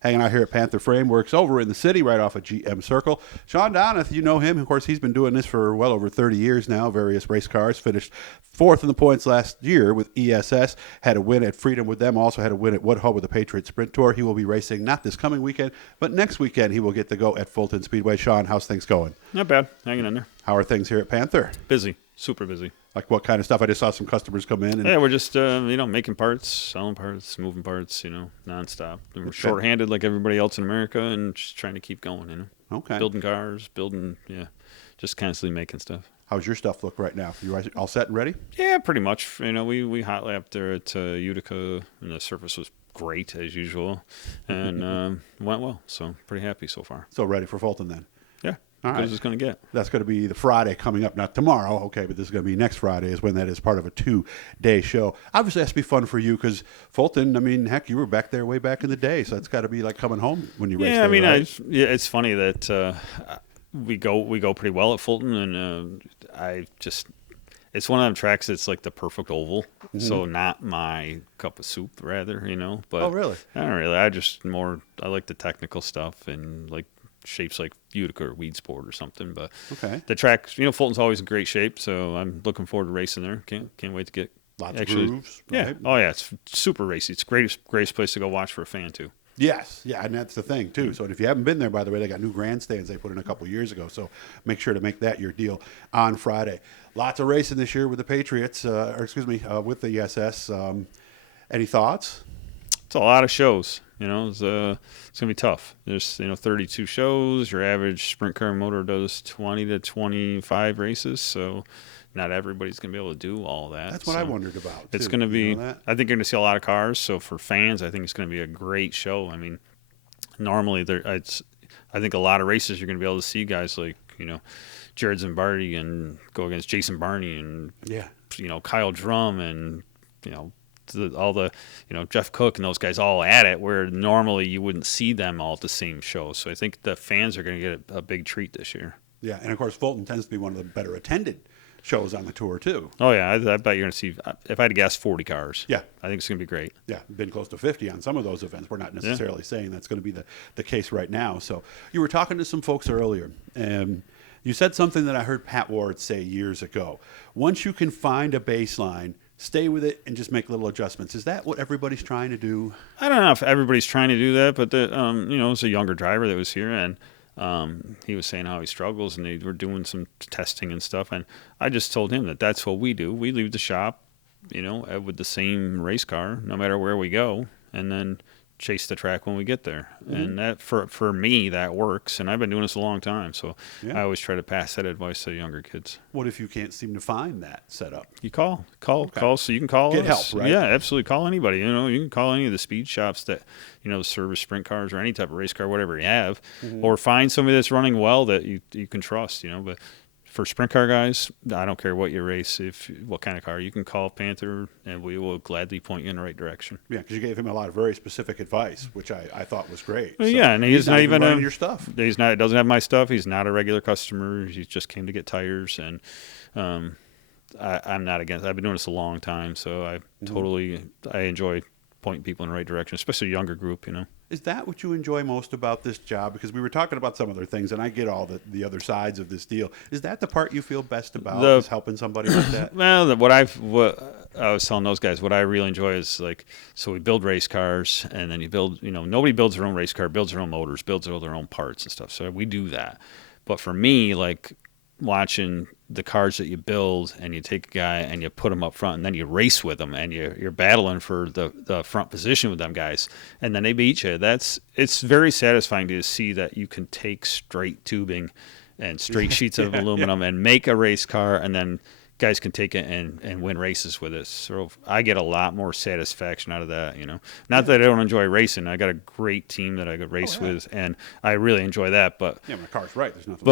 hanging out here at Panther Frameworks over in the city right off of GM Circle. Shawn Donath, you know him. Of course, he's been doing this for well over 30 years now, various race cars. Finished fourth in the points last year with ESS. Had a win at Freedom with them. Also had a win at Woodhull with the Patriot Sprint Tour. He will be racing not this coming weekend, but next weekend he will get to go at Fulton Speedway. Shawn, how's things going? Not bad. Hanging in there. How are things here at Panther? Busy. Super busy. Like what kind of stuff? I just saw some customers come in. Yeah, we're just, making parts, selling parts, moving parts, nonstop. And we're shorthanded like everybody else in America and just trying to keep going, Okay. Building cars, just constantly making stuff. How's your stuff look right now? You all set and ready? Yeah, pretty much. We hot lapped there at Utica, and the surface was great as usual, and went well. So pretty happy so far. So ready for Fulton then? Yeah, all good right. as it's going to get. That's going to be the Friday coming up, not tomorrow, okay, but this is going to be next Friday is when that is part of a 2-day show. Obviously, it has to be fun for you because Fulton, I mean, heck, you were back there way back in the day, so it's got to be like coming home when you race there, right? It's funny that we go pretty well at Fulton, and it's one of them tracks that's like the perfect oval, so not my cup of soup, rather, But oh, really? I don't really. I like the technical stuff and like shapes like Utica or Weed Sport or something. But okay, the track, Fulton's always in great shape, so I'm looking forward to racing there. Can't wait to get lots of grooves. Yeah. Right? Oh yeah, it's super racy. It's greatest place to go watch for a fan too. Yes, yeah, and that's the thing, too. So if you haven't been there, by the way, they got new grandstands they put in a couple years ago, so make sure to make that your deal on Friday. Lots of racing this year with the Patriots, with the ESS. Any thoughts? It's a lot of shows. It's going to be tough. There's, 32 shows. Your average sprint car motor does 20 to 25 races, so not everybody's going to be able to do all that. That's what I wondered about, too. It's going to be, I think you're going to see a lot of cars, so for fans, I think it's going to be a great show. I mean, normally, I think a lot of races you're going to be able to see guys like, Jared Zimbardi and go against Jason Barney and, Kyle Drum and, all the Jeff Cook and those guys all at it, where normally you wouldn't see them all at the same show. So I think the fans are going to get a big treat this year. Yeah, and of course Fulton tends to be one of the better attended shows on the tour too. Oh yeah, I bet you're going to see, if I had to guess, 40 cars. Yeah, I think it's going to be great. Yeah, been close to 50 on some of those events. We're not necessarily saying that's going to be the case right now. So you were talking to some folks earlier, and you said something that I heard Pat Ward say years ago. Once you can find a baseline, stay with it and just make little adjustments. Is that what everybody's trying to do? I don't know if everybody's trying to do that, but it was a younger driver that was here, and he was saying how he struggles, and they were doing some testing and stuff. And I just told him that that's what we do. We leave the shop, with the same race car, no matter where we go, and then chase the track when we get there. Mm-hmm. And that for me, that works. And I've been doing this a long time, so I always try to pass that advice to younger kids. What if you can't seem to find that setup? You call, so you can call Get us. help, right? Yeah, absolutely. Call anybody. You can call any of the speed shops that, service sprint cars or any type of race car, whatever you have, or find somebody that's running well that you can trust, But for sprint car guys, I don't care what you race, what kind of car, you can call Panther, and we will gladly point you in the right direction. Yeah, because you gave him a lot of very specific advice, which I thought was great. Well, yeah, and he's not even running your stuff. Doesn't have my stuff. He's not a regular customer. He just came to get tires, and I'm not against. I've been doing this a long time, so I enjoy pointing people in the right direction, especially a younger group. Is that what you enjoy most about this job? Because we were talking about some other things, and I get all the other sides of this deal. Is that the part you feel best about, is helping somebody like that? Well, what I was telling those guys, what I really enjoy is so we build race cars, and then you build, nobody builds their own race car, builds their own motors, builds all their own parts and stuff. So we do that. But for me, watching the cars that you build, and you take a guy and you put him up front, and then you race with them, and you're battling for the front position with them guys, and then they beat you. It's very satisfying to see that you can take straight tubing and straight sheets of aluminum and make a race car, and then guys can take it and win races with it. So I get a lot more satisfaction out of that, Not that I don't enjoy racing. I got a great team that I could race with, and I really enjoy that. But yeah, my car's right. There's nothing.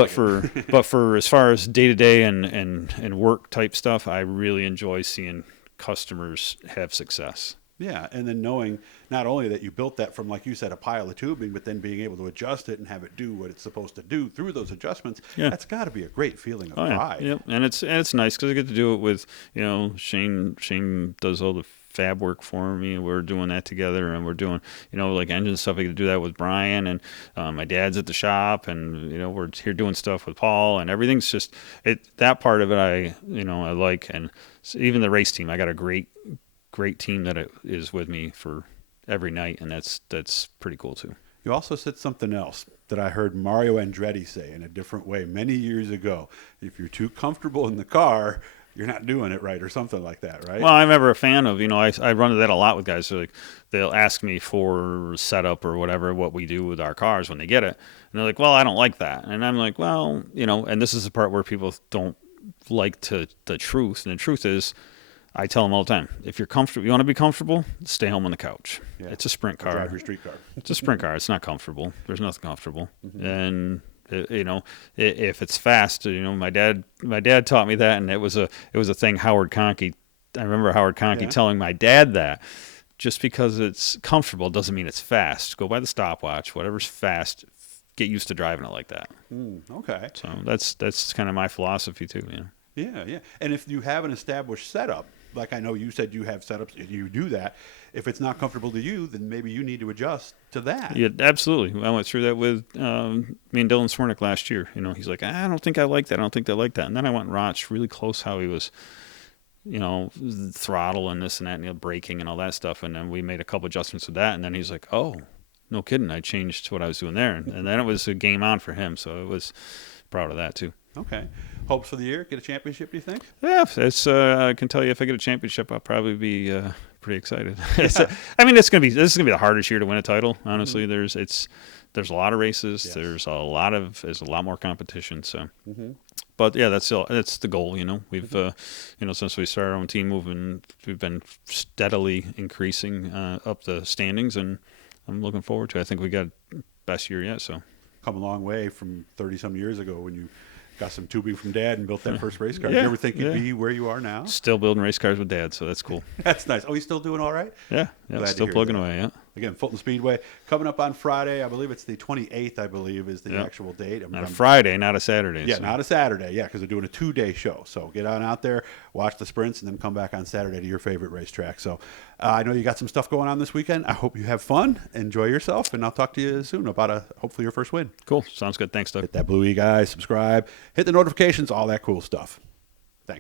But for as far as day to day and work type stuff, I really enjoy seeing customers have success. Yeah, and then knowing not only that you built that from, like you said, a pile of tubing, but then being able to adjust it and have it do what it's supposed to do through those adjustments, that's got to be a great feeling of pride. Yeah, and it's nice because I get to do it with, Shane does all the fab work for me. We're doing that together, and we're doing, like engine stuff. I get to do that with Brian, and my dad's at the shop, and we're here doing stuff with Paul, and everything's just that part of it. I like, and even the race team. I got a great team that is with me for every night, and that's pretty cool too. You also said something else that I heard Mario Andretti say in a different way many years ago. If you're too comfortable in the car, you're not doing it right, or something like that, right? Well, I'm never a fan of, I run into that a lot with guys. So, like, they'll ask me for setup or whatever, what we do with our cars when they get it. And they're like, well, I don't like that. And I'm like, well, and this is the part where people don't like the truth. And the truth is, I tell them all the time, if you're comfortable, you want to be comfortable, stay home on the couch. Yeah. It's a sprint car. Drive your street car. It's a sprint car. It's not comfortable. There's nothing comfortable. Mm-hmm. And if it's fast, my dad taught me that, and it was a thing. Howard Conkey, I remember Howard Conkey telling my dad that just because it's comfortable doesn't mean it's fast. Go by the stopwatch. Whatever's fast, get used to driving it like that. Okay. So that's kind of my philosophy too. Yeah. And if you have an established setup, like I know you said you have setups, you do that. If it's not comfortable to you, then maybe you need to adjust to that. Yeah, absolutely. I went through that with me and Dylan Swernick last year. He's like, I don't think I like that. I don't think I like that. And then I went and watched really close how he was, throttle and this and that, and braking and all that stuff. And then we made a couple adjustments with that. And then he's like, oh, no kidding. I changed what I was doing there. And then it was a game on for him. So it was proud of that too. Okay. Hopes for the year? Get a championship, do you think? Yeah, I can tell you if I get a championship, I'll probably be pretty excited. This is gonna be the hardest year to win a title. Honestly, mm-hmm. there's a lot of races. Yes. There's a lot more competition. So, but yeah, that's the goal. We've since we started our own team moving, we've been steadily increasing up the standings, and I'm looking forward to it. I think we got best year yet. So, come a long way from 30-some years ago when you got some tubing from Dad and built that first race car. Yeah, Did you ever think you'd be where you are now? Still building race cars with Dad, so that's cool. That's nice. Oh, he's still doing all right? Yeah, still plugging away, yeah. Again, Fulton Speedway coming up on Friday. I believe it's the 28th, is the actual date. On a Friday, not a Saturday. Yeah, not a Saturday. Yeah, because they're doing a 2-day show. So get on out there, watch the sprints, and then come back on Saturday to your favorite racetrack. So I know you got some stuff going on this weekend. I hope you have fun. Enjoy yourself, and I'll talk to you soon about hopefully your first win. Cool. Sounds good. Thanks, Doug. Hit that blue E, guys. Subscribe. Hit the notifications, all that cool stuff.